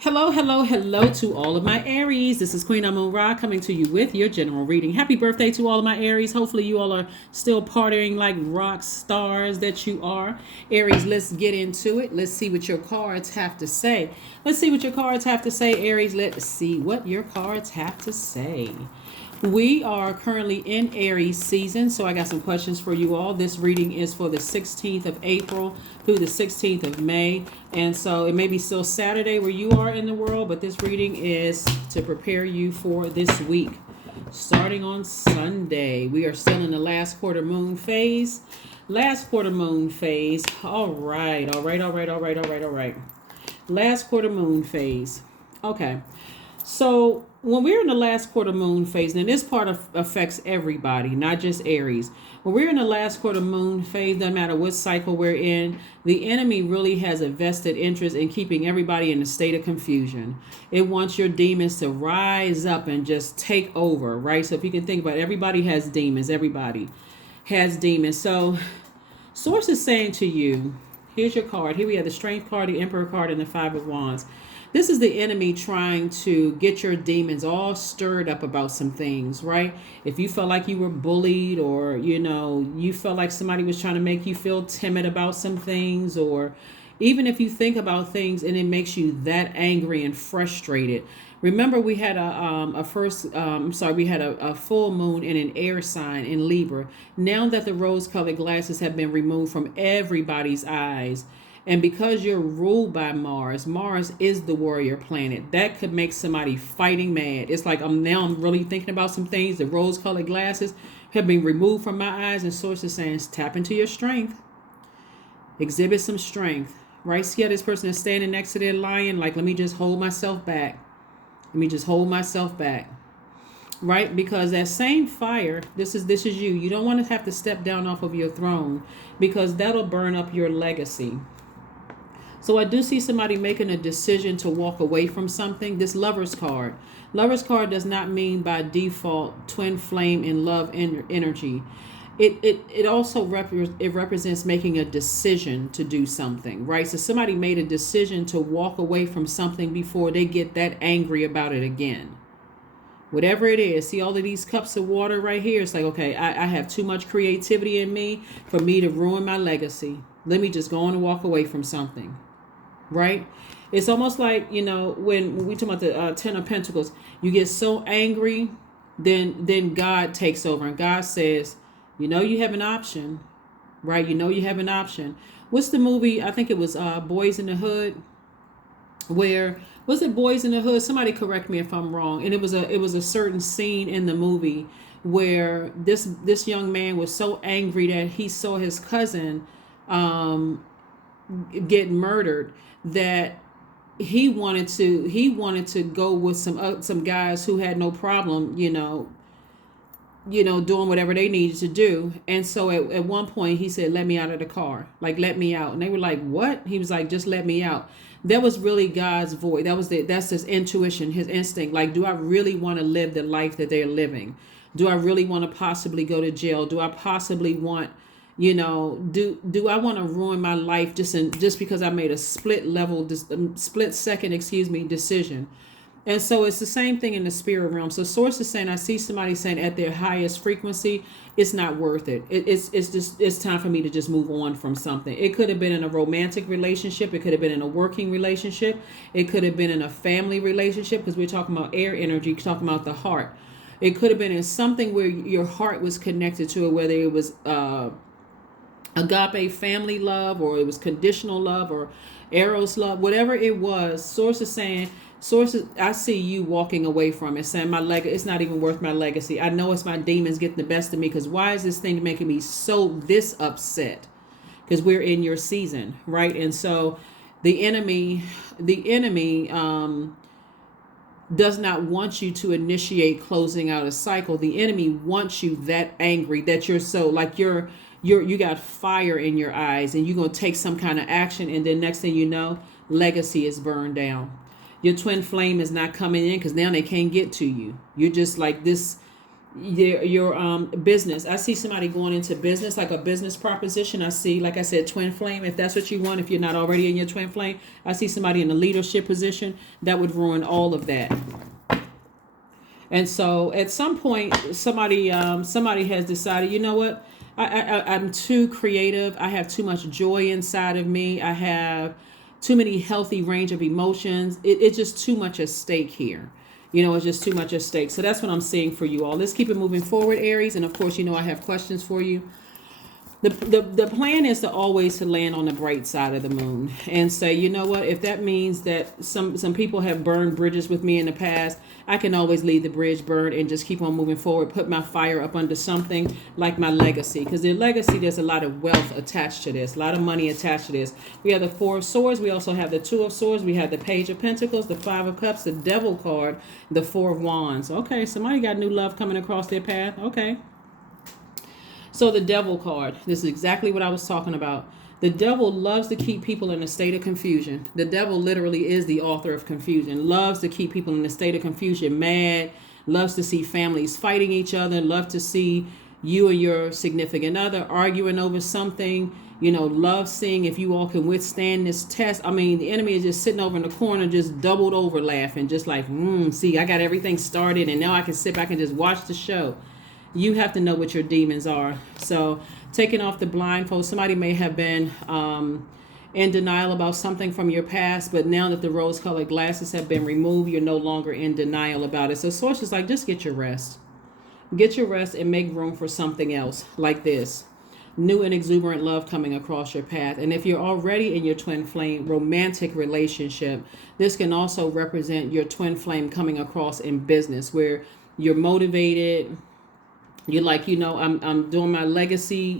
Hello, hello, hello to all of my Aries. This is Queen Amun Ra coming to you with your general reading. Happy birthday to all of my Aries. Hopefully you all are still partying like rock stars that you are. Aries, let's get into it. Let's see what your cards have to say. Let's see what your cards have to say, Aries. Let's see what your cards have to say. We are currently in Aries season, so I got some questions for you all. This reading is for the 16th of April through the 16th of May. And so it may be still Saturday where you are in the world, but this reading is to prepare you for this week. Starting on Sunday, we are still in the last quarter moon phase. Last quarter moon phase. All right. Last quarter moon phase. Okay. So when we're in the last quarter moon phase, and this part affects everybody, not just Aries. When we're in the last quarter moon phase, no matter what cycle we're in, the enemy really has a vested interest in keeping everybody in a state of confusion. It wants your demons to rise up and just take over, right? So if you can think about it, everybody has demons. Everybody has demons. So Source is saying to you, here's your card. Here we have the Strength card, the Emperor card, and the Five of Wands. This is the enemy trying to get your demons all stirred up about some things, right? If you felt like you were bullied, or, you felt like somebody was trying to make you feel timid about some things, or even if you think about things and it makes you that angry and frustrated. Remember, we had a full moon in an air sign in Libra. Now that the rose-colored glasses have been removed from everybody's eyes, and because you're ruled by Mars, Mars is the warrior planet. That could make somebody fighting mad. It's like I'm really thinking about some things. The rose-colored glasses have been removed from my eyes, and Source is saying, tap into your strength. Exhibit some strength. Right? See how this person is standing next to their lion? Like, let me just hold myself back. Right? Because that same fire, this is you. You don't want to have to step down off of your throne, because that'll burn up your legacy. So I do see somebody making a decision to walk away from something. This Lover's card. Lover's card does not mean by default twin flame and love energy. It also represents making a decision to do something, right? So somebody made a decision to walk away from something before they get that angry about it again. Whatever it is, see all of these cups of water right here? It's like, okay, I have too much creativity in me for me to ruin my legacy. Let me just go on and walk away from something. Right? It's almost like, when we talk about the Ten of Pentacles, you get so angry, then God takes over, and God says, you have an option, right? You have an option. What's the movie? I think it was Boys in the Hood. Where was it? Boys in the Hood? Somebody correct me if I'm wrong. And it was a certain scene in the movie where this young man was so angry that he saw his cousin get murdered, that he wanted to go with some guys who had no problem, doing whatever they needed to do. And so at one point he said, let me out of the car, like, let me out. And they were like, what? He was like, just let me out. That was really God's voice. That's his intuition, his instinct. Like, do I really want to live the life that they're living? Do I really want to possibly go to jail? Do I possibly want, do I want to ruin my life just because I made a split second decision? And so it's the same thing in the spirit realm. So Source is saying, I see somebody saying at their highest frequency, it's not worth it. It's time for me to just move on from something. It could have been in a romantic relationship. It could have been in a working relationship. It could have been in a family relationship, because we're talking about air energy, talking about the heart. It could have been in something where your heart was connected to it, whether it was agape family love, or it was conditional love, or eros love, whatever it was. Source is saying, I see you walking away from it, saying it's not even worth my legacy. I know it's my demons getting the best of me, because why is this thing making me this upset? Because we're in your season, right? And so the enemy does not want you to initiate closing out a cycle. The enemy wants you that angry, that you're so like you got fire in your eyes, and you're going to take some kind of action, and then next thing you know, legacy is burned down. Your twin flame is not coming in, because now they can't get to you. You're just like this your business. I see somebody going into business, like a business proposition. I see, like I said, twin flame. If that's what you want, if you're not already in your twin flame, I see somebody in a leadership position. That would ruin all of that. And so at some point, somebody has decided, you know what, I'm too creative. I have too much joy inside of me. I have too many healthy range of emotions. It's just too much at stake here. It's just too much at stake. So that's what I'm seeing for you all. Let's keep it moving forward, Aries. And of course, I have questions for you. The plan is to always to land on the bright side of the moon and say, you know what, if that means that some people have burned bridges with me in the past, I can always leave the bridge burned and just keep on moving forward, put my fire up under something like my legacy. Because the legacy, there's a lot of wealth attached to this, a lot of money attached to this. We have the Four of Swords. We also have the Two of Swords. We have the Page of Pentacles, the Five of Cups, the Devil card, the Four of Wands. Okay, somebody got new love coming across their path. Okay. So the Devil card, this is exactly what I was talking about. The devil loves to keep people in a state of confusion. The devil literally is the author of confusion, loves to keep people in a state of confusion, mad, loves to see families fighting each other, loves to see you and your significant other arguing over something, loves seeing if you all can withstand this test. I mean, the enemy is just sitting over in the corner, just doubled over laughing, just like, see, I got everything started and now I can sit back and just watch the show. You have to know what your demons are. So taking off the blindfold, somebody may have been in denial about something from your past, but now that the rose-colored glasses have been removed, you're no longer in denial about it. So Source is like, just get your rest. Get your rest and make room for something else like this. New and exuberant love coming across your path. And if you're already in your twin flame romantic relationship, this can also represent your twin flame coming across in business where you're motivated. You're like, I'm doing my legacy,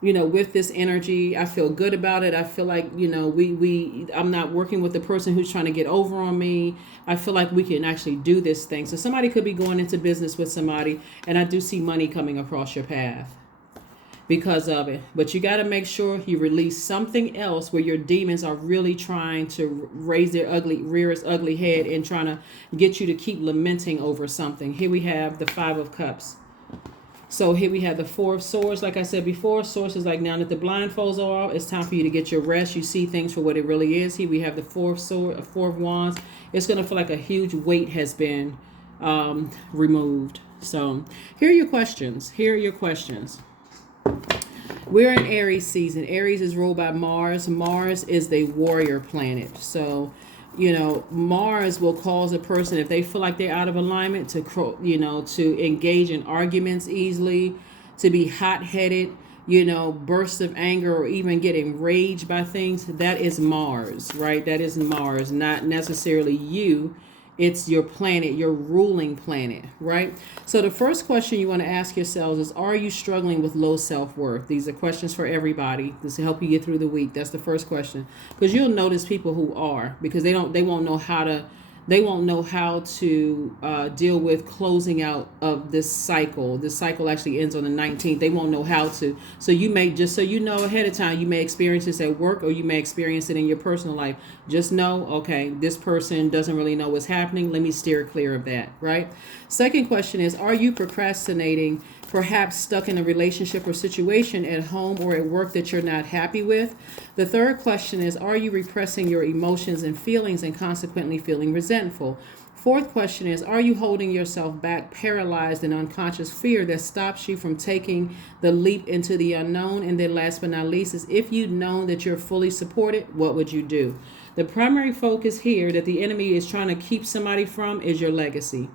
with this energy. I feel good about it. I feel like, I'm not working with the person who's trying to get over on me. I feel like we can actually do this thing. So somebody could be going into business with somebody, and I do see money coming across your path because of it. But you got to make sure you release something else where your demons are really trying to rear its ugly head and trying to get you to keep lamenting over something. Here we have the Five of Cups. So here we have the Four of Swords. Like I said before, Source is like, now that the blindfolds are off, it's time for you to get your rest. You see things for what it really is. Here we have the Four of Wands. It's going to feel like a huge weight has been removed. So here are your questions. We're in Aries season. Aries is ruled by Mars. Mars is the warrior planet. So, Mars will cause a person, if they feel like they're out of alignment, to engage in arguments easily, to be hot-headed, bursts of anger, or even get enraged by things. That is Mars, right? That is Mars, not necessarily you. It's your planet, your ruling planet, right? So the first question you want to ask yourselves is, are you struggling with low self-worth? These are questions for everybody. This will help you get through the week. That's the first question. Because you'll notice people who are, because they won't know how to deal with closing out of this cycle. This cycle actually ends on the 19th. They won't know how to. So you may, just so you know ahead of time, you may experience this at work, or you may experience it in your personal life. Just know, okay, this person doesn't really know what's happening. Let me steer clear of that, right? Second question is, are you procrastinating, perhaps stuck in a relationship or situation at home or at work that you're not happy with? The third question is, are you repressing your emotions and feelings and consequently feeling resentful? Fourth question is, are you holding yourself back, paralyzed in unconscious fear that stops you from taking the leap into the unknown? And then last but not least is, if you'd known that you're fully supported, what would you do? The primary focus here that the enemy is trying to keep somebody from is your legacy.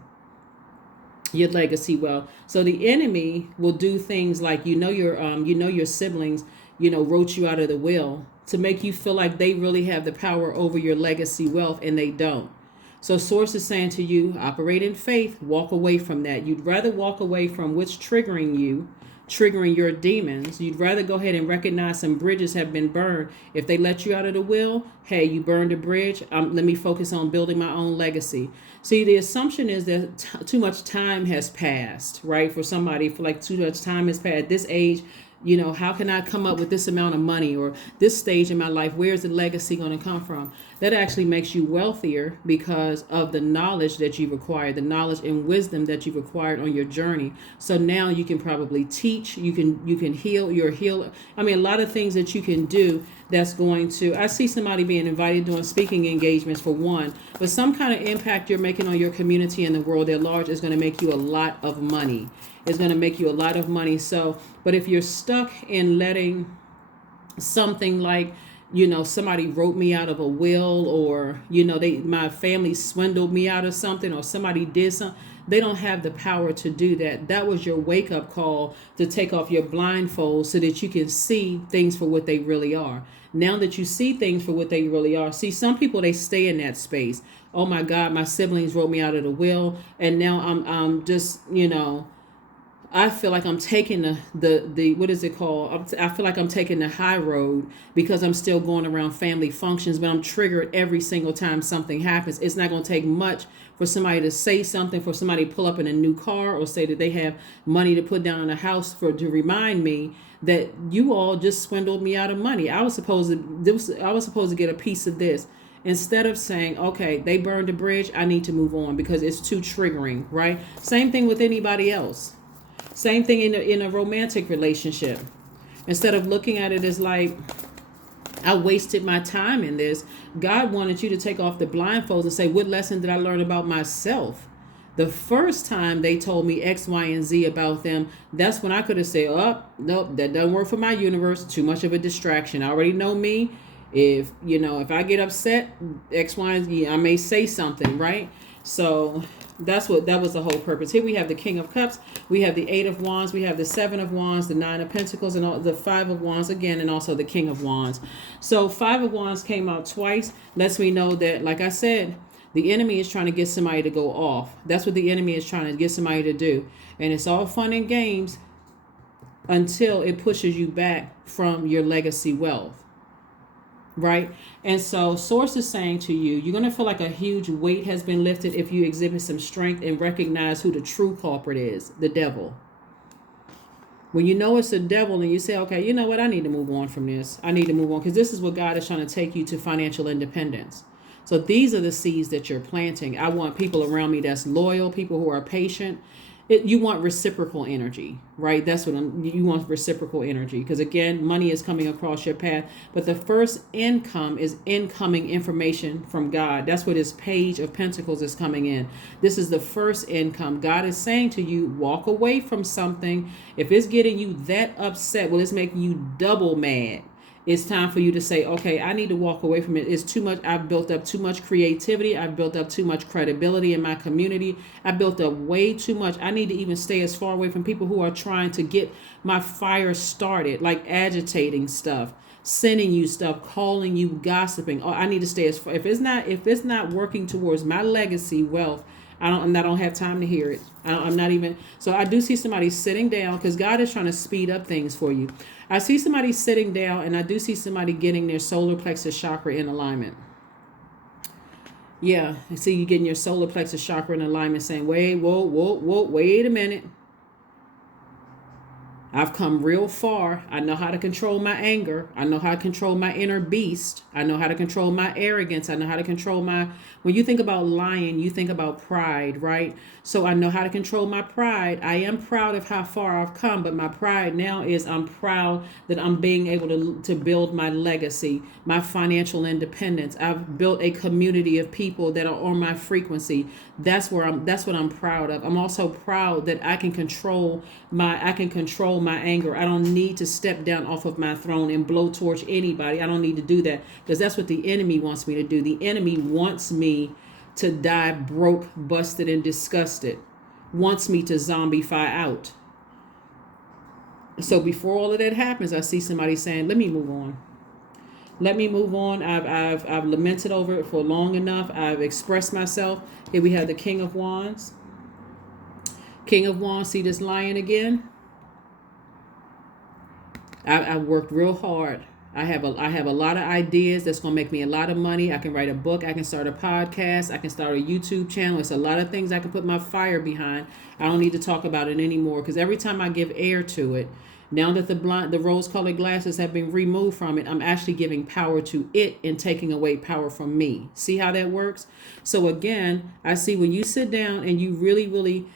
Your legacy wealth. So the enemy will do things like, your siblings, wrote you out of the will to make you feel like they really have the power over your legacy wealth, and they don't. So Source is saying to you, operate in faith, walk away from that. You'd rather walk away from what's triggering your demons. You'd rather go ahead and recognize some bridges have been burned. If they let you out of the will, hey, you burned a bridge. Let me focus on building my own legacy. See, the assumption is that too much time has passed, right? For somebody, for like too much time has passed. At this age, How can I come up with this amount of money, or this stage in my life? Where's the legacy going to come from? That actually makes you wealthier because of the knowledge that you've acquired, the knowledge and wisdom that you've acquired on your journey. So now you can probably teach, you can heal, you're a healer. I mean, a lot of things that you can do that's going to, I see somebody being invited doing speaking engagements for one, but some kind of impact you're making on your community and the world at large is going to make you a lot of money. It's going to make you a lot of money. So, but if you're stuck in letting something like, somebody wrote me out of a will, or, my family swindled me out of something, or somebody did something, they don't have the power to do that. That was your wake up call to take off your blindfold so that you can see things for what they really are. Now that you see things for what they really are, see, some people, they stay in that space. Oh my God, my siblings wrote me out of the will, and now I'm just, I feel like I'm taking the what is it called? I feel like I'm taking the high road because I'm still going around family functions, but I'm triggered every single time something happens. It's not going to take much for somebody to say something, for somebody to pull up in a new car, or say that they have money to put down in a house to remind me that you all just swindled me out of money. I was supposed to get a piece of this. Instead of saying, okay, they burned a bridge, I need to move on because it's too triggering, right? Same thing with anybody else. Same thing in a romantic relationship. Instead of looking at it as like, I wasted my time in this, God wanted you to take off the blindfolds and say, what lesson did I learn about myself? The first time they told me X, Y, and Z about them, that's when I could have said, oh, nope, that doesn't work for my universe. Too much of a distraction. I already know me. If I get upset, X, Y, and Z, I may say something, right? So that was the whole purpose. Here we have the King of Cups, we have the 8 of Wands, we have the 7 of Wands, the 9 of Pentacles, and all, the 5 of Wands again, and also the King of Wands. So 5 of Wands came out twice. Lets me know that, like I said, the enemy is trying to get somebody to go off. That's what the enemy is trying to get somebody to do. And it's all fun and games until it pushes you back from your legacy wealth. Right? And so source is saying to you, you're going to feel like a huge weight has been lifted if you exhibit some strength and recognize who the true culprit is, the devil. When you know it's the devil and you say, okay, you know what? I need to move on from this. I need to move on because this is what God is trying to take you to, financial independence. So these are the seeds that you're planting. I want people around me that's loyal, people who are patient. You want reciprocal energy, right? That's what you want, reciprocal energy. Because again, money is coming across your path. But the first income is incoming information from God. That's what this Page of Pentacles is coming in. This is the first income. God is saying to you, walk away from something. If it's getting you that upset, well, it's making you double mad. It's time for you to say, okay, I need to walk away from it. It's too much. I've built up too much creativity. I've built up too much credibility in my community. I built up way too much. I need to even stay as far away from people who are trying to get my fire started, like agitating stuff, sending you stuff, calling you, gossiping. Oh, I need to stay as far. If it's not working towards my legacy wealth, I don't have time to hear it. I'm not even. So I do see somebody sitting down because God is trying to speed up things for you. I see somebody sitting down, and I do see somebody getting their solar plexus chakra in alignment. Yeah, I see you getting your solar plexus chakra in alignment, saying, wait a minute. I've come real far. I know how to control my anger. I know how to control my inner beast. I know how to control my arrogance. I know how to control when you think about lion, you think about pride, right? So I know how to control my pride. I am proud of how far I've come, but my pride now is I'm proud that I'm being able to build my legacy, my financial independence. I've built a community of people that are on my frequency. That's what I'm proud of. I'm also proud that I can control my anger. I don't need to step down off of my throne and blowtorch anybody. I don't need to do that because that's what the enemy wants me to do. The enemy wants me to die broke, busted, and disgusted. Wants me to zombify out. So before all of that happens, I see somebody saying, let me move on. Let me move on. I've lamented over it for long enough. I've expressed myself. Here we have the King of Wands. King of Wands, see this lion again? I worked real hard. I have a lot of ideas that's going to make me a lot of money. I can write a book. I can start a podcast. I can start a YouTube channel. It's a lot of things I can put my fire behind. I don't need to talk about it anymore because every time I give air to it, Now that the rose-colored glasses have been removed from it, I'm actually giving power to it and taking away power from me. See how that works? So again, I see when you sit down and you really, really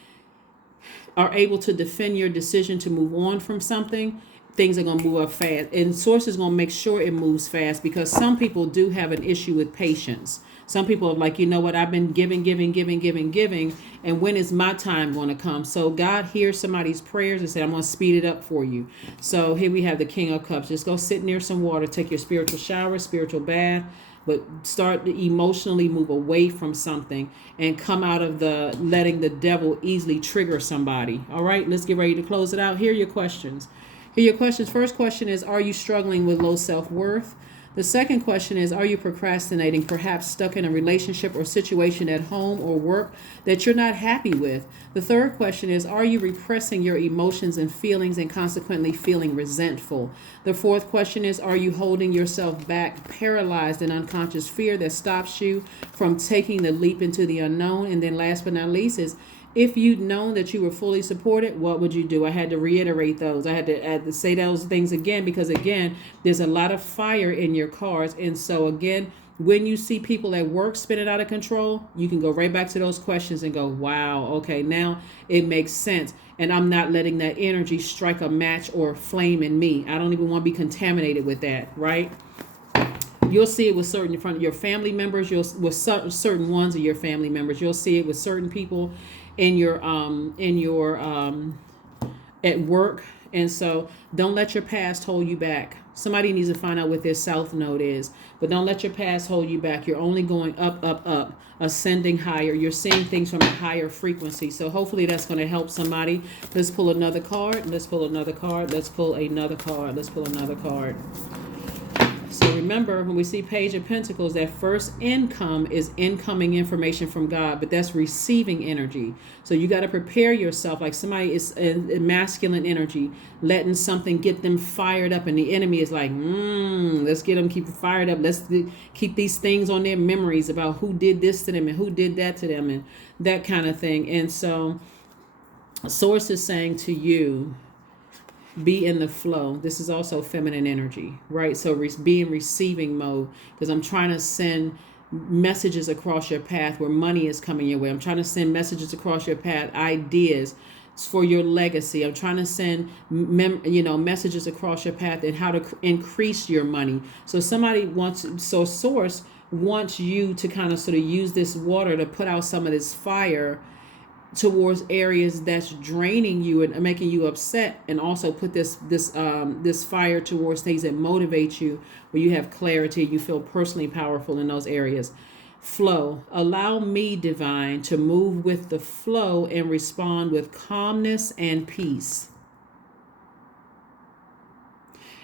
are able to defend your decision to move on from something, things are going to move up fast. And Source is going to make sure it moves fast, because some people do have an issue with patience. Some people are like, you know what, I've been giving, and when is my time going to come? So God hears somebody's prayers and said, I'm going to speed it up for you. So here we have the King of Cups. Just go sit near some water, take your spiritual shower, spiritual bath, but start to emotionally move away from something and come out of the letting the devil easily trigger somebody. All right, let's get ready to close it out. Here are your questions. First question is, are you struggling with low self-worth? The second question is, are you procrastinating, perhaps stuck in a relationship or situation at home or work that you're not happy with? The third question is, are you repressing your emotions and feelings and consequently feeling resentful? The fourth question is, are you holding yourself back, paralyzed in unconscious fear that stops you from taking the leap into the unknown? And then last but not least is, if you'd known that you were fully supported, what would you do? I had to reiterate those. I had to say those things again, because again, there's a lot of fire in your cards. And so again, when you see people at work spinning out of control, you can go right back to those questions and go, wow, okay, now it makes sense. And I'm not letting that energy strike a match or flame in me. I don't even want to be contaminated with that, right? You'll see it with certain front of your family members. With certain ones of your family members. You'll see it with certain people in your at work. And so don't let your past hold you back. Somebody needs to find out what their south node is, but don't let your past hold you back. You're only going up, ascending higher. You're seeing things from a higher frequency. So hopefully that's going to help somebody. Let's pull another card. Let's pull another card. Let's pull another card. Let's pull another card. So remember, when we see Page of Pentacles, that first income is incoming information from God, but that's receiving energy. So you got to prepare yourself like somebody is in masculine energy, letting something get them fired up, and the enemy is like, let's get them keep fired up. Let's keep these things on their memories about who did this to them and who did that to them and that kind of thing. And so Source is saying to you, be in the flow. This is also feminine energy, right? So be in receiving mode, because I'm trying to send messages across your path where money is coming your way. I'm trying to send messages across your path, ideas for your legacy. I'm trying to send messages across your path and how to increase your money. So Source wants you to kind of sort of use this water to put out some of this fire towards areas that's draining you and making you upset, and also put this fire towards things that motivate you, where you have clarity, you feel personally powerful in those areas. Flow. Allow me, divine, to move with the flow and respond with calmness and peace.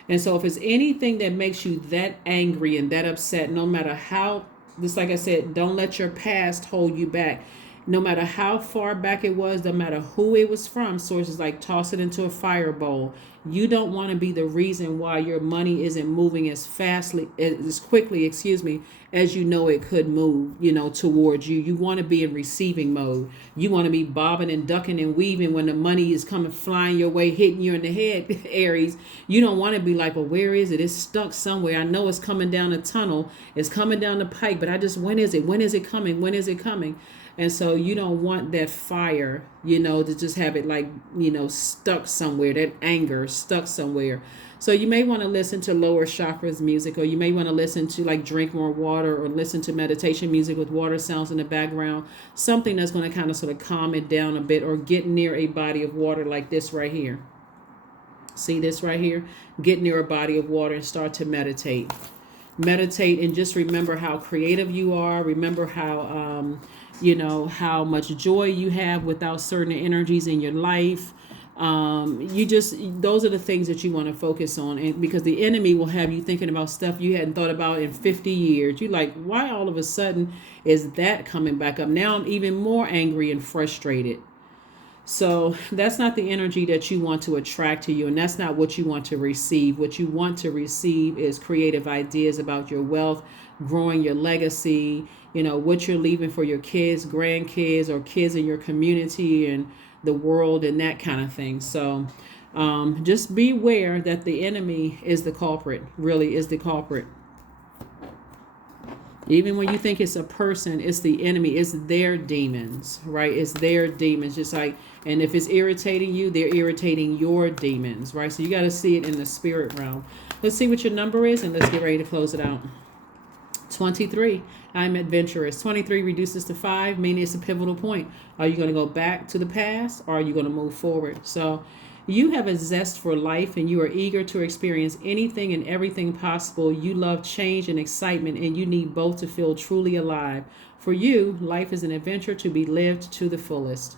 And so if it's anything that makes you that angry and that upset, no matter how, just like I said, don't let your past hold you back. No matter how far back it was, no matter who it was from, Source is like, toss it into a fire bowl. You don't want to be the reason why your money isn't moving as quickly, as you know it could move, towards you. You want to be in receiving mode. You want to be bobbing and ducking and weaving when the money is coming flying your way, hitting you in the head, Aries. You don't want to be like, well, where is it? It's stuck somewhere. I know it's coming down the tunnel. It's coming down the pike, but when is it? When is it coming? When is it coming? And so you don't want that fire, to just have it like, stuck somewhere, that anger stuck somewhere. So you may want to listen to lower chakras music, or you may want to listen to like drink more water, or listen to meditation music with water sounds in the background, something that's going to kind of sort of calm it down a bit, or get near a body of water like this right here. See this right here? Get near a body of water and start to meditate. Meditate and just remember how creative you are. Remember how, how much joy you have without certain energies in your life. Those are the things that you want to focus on, and because the enemy will have you thinking about stuff you hadn't thought about in 50 years. You're like, why all of a sudden is that coming back up? Now I'm even more angry and frustrated. So that's not the energy that you want to attract to you, and that's not what you want to receive. What you want to receive is creative ideas about your wealth, growing your legacy, what you're leaving for your kids, grandkids, or kids in your community and the world and that kind of thing. So Just beware that the enemy is the culprit, really is the culprit. Even when you think it's a person, it's the enemy. It's their demons, right? It's their demons. Just like, and if it's irritating you, they're irritating your demons, right? So you got to see it in the spirit realm. Let's see what your number is, and let's get ready to close it out. 23, I'm adventurous. 23 reduces to 5, meaning it's a pivotal point. Are you going to go back to the past, or are you going to move forward? So you have a zest for life, and you are eager to experience anything and everything possible. You love change and excitement, and you need both to feel truly alive. For you, life is an adventure to be lived to the fullest.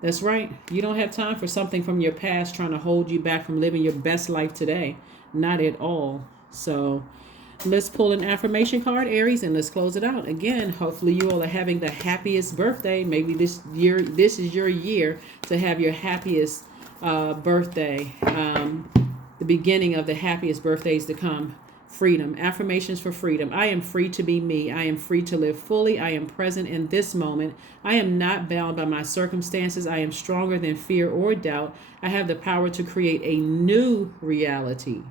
That's right. You don't have time for something from your past trying to hold you back from living your best life today. Not at all. So let's pull an affirmation card, Aries, and let's close it out. Again, hopefully you all are having the happiest birthday. Maybe this is your year to have your happiest birthday. The beginning of the happiest birthdays to come. Freedom. Affirmations for freedom. I am free to be me. I am free to live fully. I am present in this moment. I am not bound by my circumstances. I am stronger than fear or doubt. I have the power to create a new reality.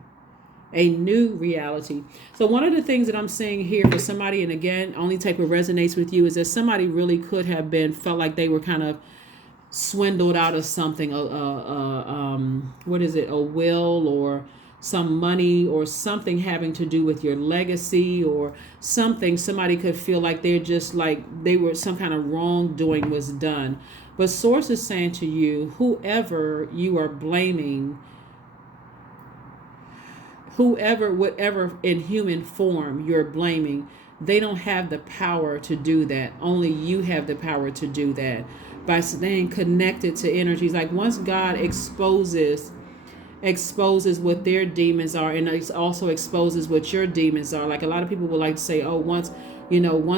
A new reality. So one of the things that I'm saying here for somebody, and again, only type of resonates with you, is that somebody really could have felt like they were kind of swindled out of something, what is it, a will or some money or something having to do with your legacy or something. Somebody could feel like they're just like they were, some kind of wrongdoing was done. But Source is saying to you, whoever you are blaming, whatever in human form you're blaming, they don't have the power to do that. Only you have the power to do that by staying connected to energies. Like once God exposes what their demons are, and it also exposes what your demons are. Like a lot of people would like to say, oh, once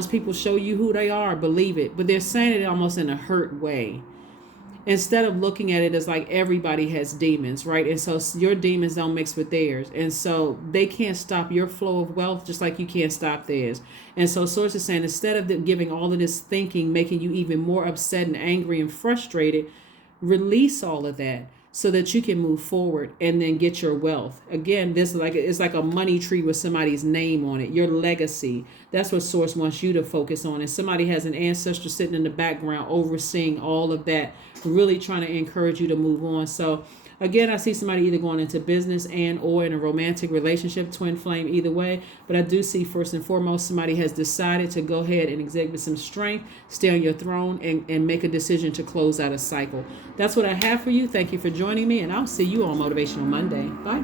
people show you who they are, believe it. But they're saying it almost in a hurt way, instead of looking at it as like everybody has demons, right? And so your demons don't mix with theirs, and so they can't stop your flow of wealth just like you can't stop theirs. And so Source is saying, instead of them giving all of this thinking, making you even more upset and angry and frustrated, release all of that so that you can move forward and then get your wealth. Again, this it's like a money tree with somebody's name on it, your legacy. That's what Source wants you to focus on. And somebody has an ancestor sitting in the background overseeing all of that, really trying to encourage you to move on. So again, I see somebody either going into business and or in a romantic relationship, twin flame, either way. But I do see first and foremost, somebody has decided to go ahead and exhibit some strength, stay on your throne, and make a decision to close out a cycle. That's what I have for you. Thank you for joining me, and I'll see you on Motivational Monday. Bye.